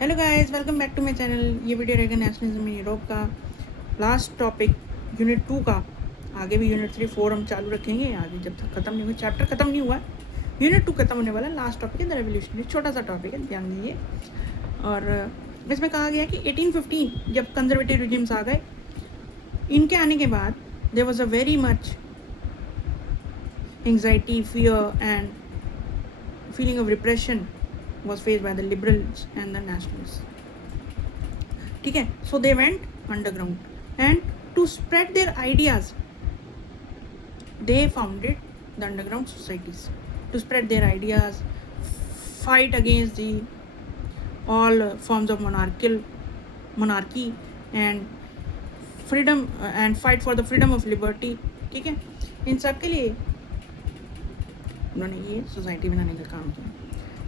Hello guys, welcome back to my channel. ये video रहेगा nationalism in Europe का last topic unit 2 का। आगे भी यूनिट 3 4 हम चालू रखेंगे आगे जब तक ख़त्म नहीं हुआ, चैप्टर ख़त्म नहीं हुआ। यूनिट 2 खत्म होने वाला, लास्ट टॉपिक है द रेवोल्यूशनरी। छोटा सा टॉपिक है, ध्यान दीजिए। और इसमें कहा गया कि 1815 जब कंजर्वेटिव रिजिम्स आ गए, इनके आने के बाद there was a very much anxiety, fear and feeling of repression was faced by the liberals and the nationalists. ठीक है, so they went underground and to spread their ideas they founded the underground societies to spread their ideas, fight against the all forms of monarchy and freedom and fight for the freedom of liberty. ठीक है, इन सब के लिए उन्होंने ये society बनाने का काम किया।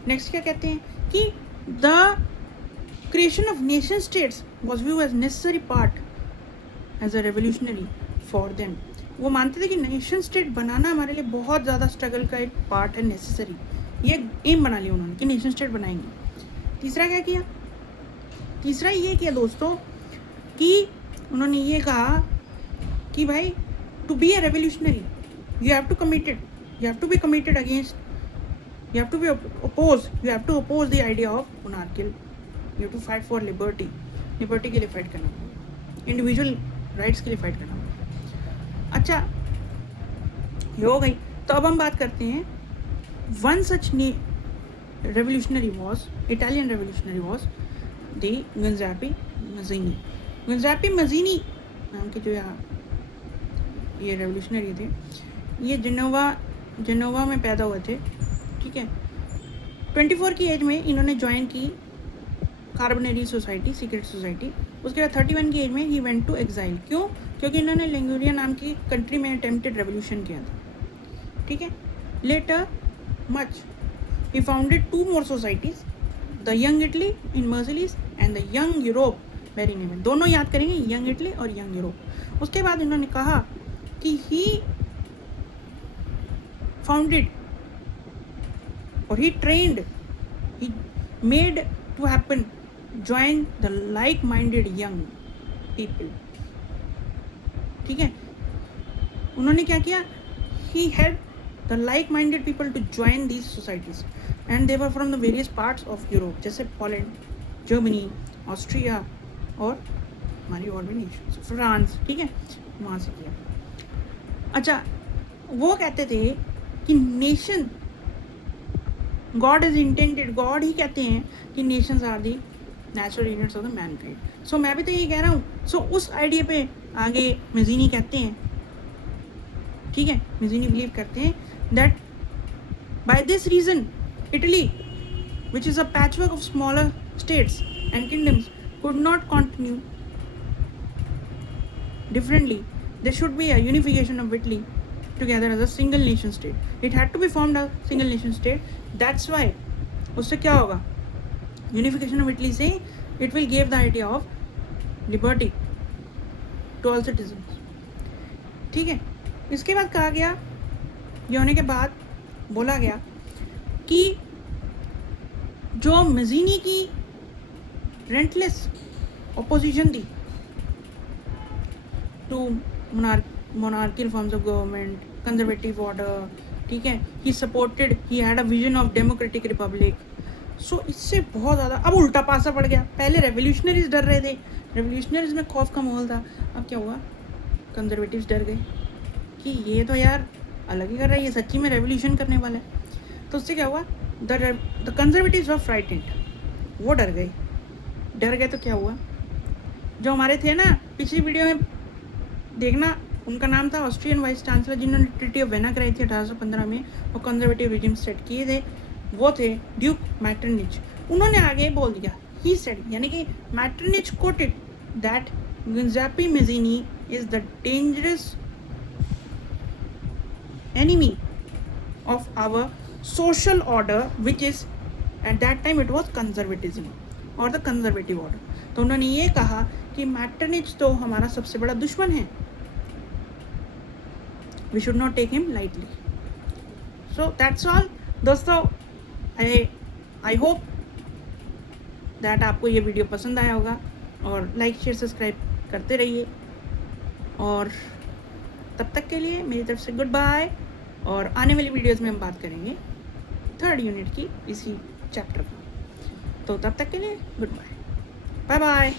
नेक्स्ट क्या कहते हैं कि the creation of nation states was view as necessary part as a revolutionary for them. वो मानते थे कि नेशन स्टेट बनाना हमारे लिए बहुत ज़्यादा स्ट्रगल का एक पार्ट है, नेसेसरी। ये एम बना लिया उन्होंने कि नेशन स्टेट बनाएंगे। तीसरा क्या किया? तीसरा ये किया दोस्तों कि उन्होंने ये कहा कि भाई to be a revolutionary you have to committed, you have to be committed against, you have to be opposed, you have to oppose the idea of monarchical, you have to fight for liberty के लिए fight करना होगा, individual rights के लिए fight करना होगा। अच्छा, ये हो गई। तो अब हम बात करते हैं one such revolutionary was, Italian revolutionary was the Giuseppe Mazzini. Giuseppe Mazzini नाम के जो यहाँ ये रेवोल्यूशनरी थे, ये जेनोवा में पैदा हुए थे। ठीक है, 24 की एज में इन्होंने ज्वाइन की कार्बोनेरी सोसाइटी, सीक्रेट सोसाइटी। उसके बाद 31 की एज में ही वेंट टू एग्जाइल। क्यों? क्योंकि इन्होंने लिंगुरिया नाम की कंट्री में अटेम्प्टेड रेवोल्यूशन किया था। ठीक है, लेटर मच ही founded 2 more societies, the young Italy in Marseilles and the young Europe मेरीने में। दोनों याद करेंगे, यंग इटली और यंग यूरोप। उसके बाद इन्होंने कहा कि ही founded or he trained, he made to happen, join the like-minded young people. ठीक है, उन्होंने क्या किया? he helped the like-minded people to join these societies and they were from the various parts of Europe, जैसे Poland, Germany, Austria और हमारी और भी नेशन, फ्रांस। ठीक है, वहाँ से किया। अच्छा, वो कहते थे कि nation God is intended, God ही कहते हैं कि nations are the natural units of the mankind. So मैं भी तो यही कह रहा हूँ। सो उस आइडिया पे आगे मज़ीनी कहते हैं, ठीक है, मज़ीनी बिलीव करते हैं that by this reason Italy which is a patchwork of smaller states and kingdoms could not continue differently, there should be a unification of Italy together as a single nation state. It had to be formed as a single nation state. That's why उससे क्या होगा? Unification of Italy से it will give the idea of liberty to all citizens. ठीक है, इसके बाद कहा गया, ये होने के बाद बोला गया कि जो मज़ीनी की रेंटलेस ऑपोजिशन थी to monarchical forms of government, conservative order, ठीक है, he supported, he had a vision of democratic republic. So इससे बहुत ज़्यादा अब उल्टा पासा पड़ गया। पहले रेवोल्यूशनरीज डर रहे थे, रेवोल्यूशनरीज में खौफ का माहौल था। अब क्या हुआ? कंजर्वेटिव्स डर गए कि ये तो यार अलग ही कर रहा है, ये सच्ची में रेवोल्यूशन करने वाला है। तो उससे क्या हुआ? द कंजर्वेटिव्स वर फ्राइटेंड, वो डर गए। तो क्या हुआ? जो हमारे थे ना, पिछली वीडियो में देखना, उनका नाम था ऑस्ट्रियन वाइस चांसलर, जिन्होंने ट्रीटी ऑफ वेना कराई थी 1815 में और कंजर्वेटिव रिजिम सेट किए थे, वो थे ड्यूक मैटरनिच। उन्होंने आगे बोल दिया, ही सेड, यानी कि Metternich quoted that Giuseppe Mazzini is the dangerous enemy of our social order which is at that time it was conservatism और द कंजर्वेटिव ऑर्डर। तो उन्होंने ये कहा कि मैटरनिच तो हमारा सबसे बड़ा दुश्मन है, we should not take him lightly. So that's all दोस्तों। I hope दैट आपको ये वीडियो पसंद आया होगा, और लाइक शेयर सब्सक्राइब करते रहिए। और तब तक के लिए मेरी तरफ से गुड बाय, और आने वाली वीडियोस में हम बात करेंगे 3rd यूनिट की इसी चैप्टर का। तो तब तक के लिए गुड बाय, बाय बाय।